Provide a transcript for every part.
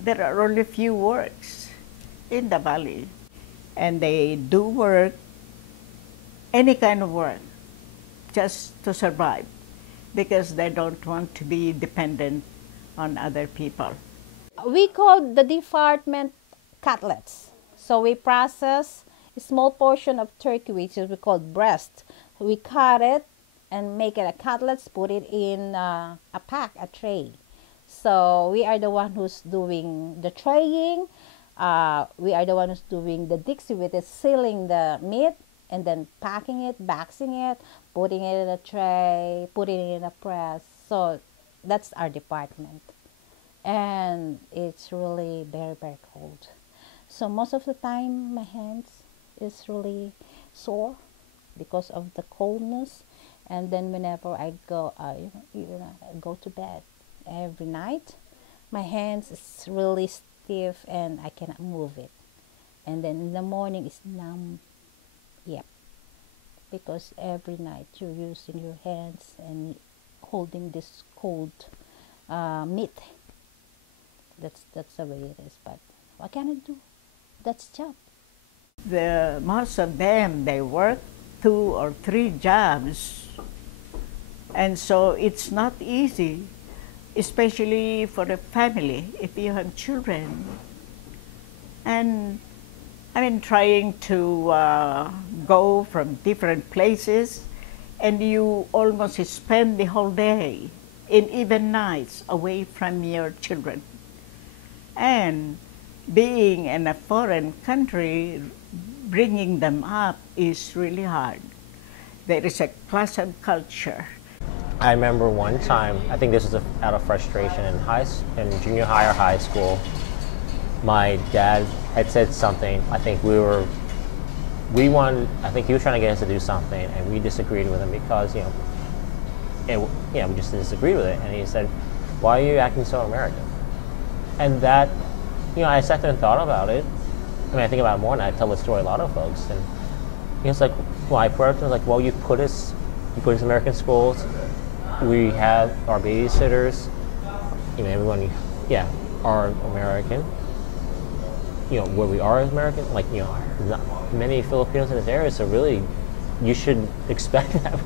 there are only few works in the valley, and they do work, any kind of work, just to survive, because they don't want to be dependent on other people. We call the department cutlets. So we process a small portion of turkey, which is we call breast. We cut it and make it a cutlets, put it in a pack, a tray. So we are the one who's doing the traying. We are the one who's doing the Dixie, with it, sealing the meat and then packing it, boxing it, putting it in a tray, putting it in a press. So that's our department. And it's really very, very cold. So most of the time my hands is really sore because of the coldness. And then whenever I go, go to bed every night, my hands is really stiff and I cannot move it. And then in the morning it's numb. Yep. Because every night you're using your hands and holding this cold meat. That's the way it is. But what can I do? That's job. Most of them, they work 2 or 3 jobs, and so it's not easy, especially for the family if you have children. And I mean, trying to go from different places, and you almost spend the whole day, and even nights, away from your children. And being in a foreign country, bringing them up is really hard. There is a class of culture. I remember one time, I think this was out of frustration in junior high or high school, my dad had said something. I think he was trying to get us to do something, and we disagreed with him because, we just disagreed with it. And he said, "Why are you acting so American?" And that, I sat there and thought about it. I mean, I think about it more, and I tell the story to a lot of folks. And it's like, you put us in American schools. We have our babysitters. Everyone, are American. Where we are American, not many Filipinos in this area. So really, you should expect that.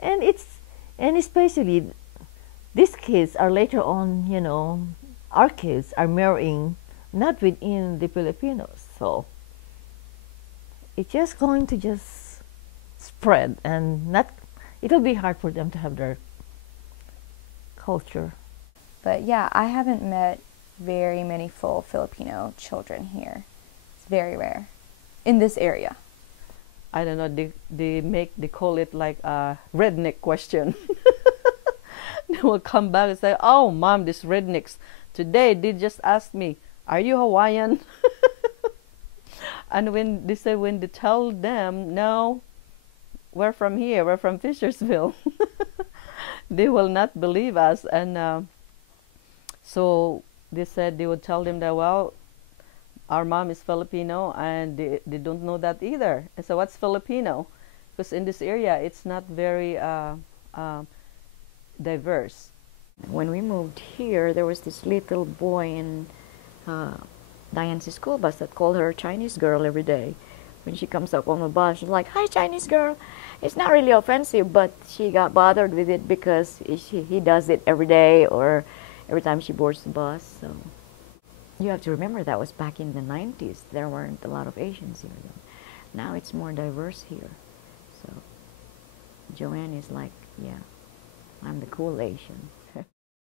And especially, these kids are later on, our kids are marrying not within the Filipinos, so it's just going to just spread, and it'll be hard for them to have their culture. But yeah, I haven't met very many full Filipino children here. It's very rare in this area. I don't know, they call it like a redneck question. They will come back and say, "Oh, Mom, these rednecks today they just asked me, are you Hawaiian?" And when they tell them, "No, we're from here, we're from Fishersville," they will not believe us. And so they said they would tell them that, "Well, our mom is Filipino," and they don't know that either. And so what's Filipino? Because in this area, it's not very diverse. When we moved here, there was this little boy in Diane's school bus that called her Chinese girl every day. When she comes up on the bus, she's like, "Hi, Chinese girl." It's not really offensive, but she got bothered with it because he does it every day or every time she boards the bus. So you have to remember that was back in the 90s. There weren't a lot of Asians here then. Now it's more diverse here. So Joanne is like, yeah, I'm the cool Asian.